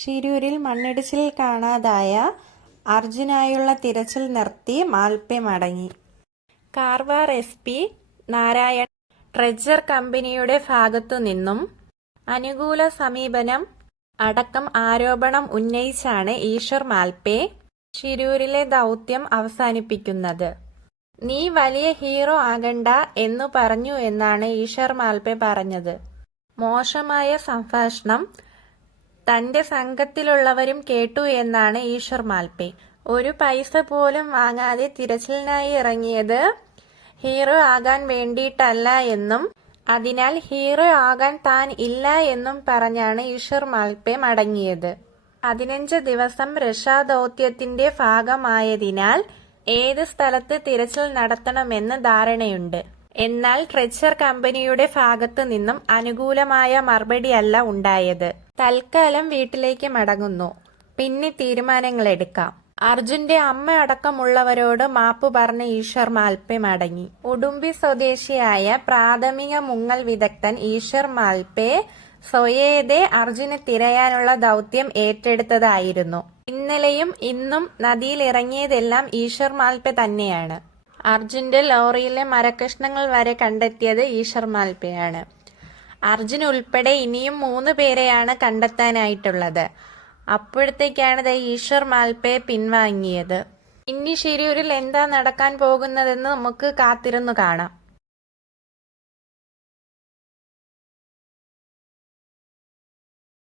ഷിരൂരിൽ മണ്ണിടിച്ചിൽ കാണാതായ അർജുനായുള്ള തിരച്ചിൽ നിർത്തി മാൽപ്പെ മടങ്ങി Karwar S P Narayan dredger കമ്പനിയുടെ ഭാഗത്തു നിന്നും അനുകൂല സമീപനം അടക്കം ആരോപണം ഉന്നയിച്ചാണ് ഈശ്വർ മാൽപ്പെ ഷിരൂരിലെ ദൗത്യം അവസാനിപ്പിക്കുന്നത്. നീ വലിയ ഹീറോ ആകണ്ട എന്നു പറഞ്ഞു എന്നാണ് ഈശ്വർ മാൽപ്പെ പറഞ്ഞത്. മോശമായ സംഭാഷണം തന്റെ സംഘത്തിലുള്ളവരും കേട്ടു എന്നാണ് ഈശ്വർ മാൽപ്പെ ഒരു പൈസ പോലും വാങ്ങാതെ തിരച്ചിലിനായി ഇറങ്ങിയത് ഹീറോ ആകാൻ വേണ്ടിയിട്ടല്ല എന്നും അതിനാൽ ഹീറോ ആകാൻ താൻ ഇല്ല എന്നും പറഞ്ഞാണ് ഈശ്വർ മാൽപ്പെ മടങ്ങിയത്. പതിനഞ്ച് ദിവസം രക്ഷാദൗത്യത്തിന്റെ ഭാഗമായതിനാൽ ഏത് സ്ഥലത്ത് തിരച്ചിൽ നടത്തണമെന്ന് ധാരണയുണ്ട്. എന്നാൽ ട്രെച്ചർ കമ്പനിയുടെ ഭാഗത്തു നിന്നും അനുകൂലമായ മറുപടിയല്ല ഉണ്ടായത്. തൽക്കാലം വീട്ടിലേക്ക് മടങ്ങുന്നു. പിന്നെ തീരുമാനങ്ങൾ എടുക്കാം അർജുന്റെ അമ്മ അടക്കമുള്ളവരോട് മാപ്പ് പറഞ്ഞ ഈശ്വർ മാൽപ്പെ മടങ്ങി ഉടുമ്പി സ്വദേശിയായ പ്രാഥമിക മുങ്ങൽ വിദഗ്ധൻ ഈശ്വർ മാൽപ്പെ സ്വയേതെ അർജുനെ തിരയാനുള്ള ദൗത്യം ഏറ്റെടുത്തതായിരുന്നു. ഇന്നലെയും ഇന്നും നദിയിൽ ഇറങ്ങിയതെല്ലാം ഈശ്വർ മാൽപ്പെ തന്നെയാണ്. അർജുന്റെ ലോറിയിലെ മരക്കഷ്ണങ്ങൾ വരെ കണ്ടെത്തിയത് ഈശ്വർ മാൽപ്പയാണ് അർജുൻ ഉൾപ്പെടെ ഇനിയും മൂന്ന് പേരെയാണ് കണ്ടെത്താനായിട്ടുള്ളത്. അപ്പോഴത്തേക്കാണ് ദ ഈശ്വർ മാൽപ്പയെ പിൻവാങ്ങിയത്. ഇനി ശരിയൂരിൽ എന്താ നടക്കാൻ പോകുന്നതെന്ന് നമുക്ക് കാത്തിരുന്നു കാണാം.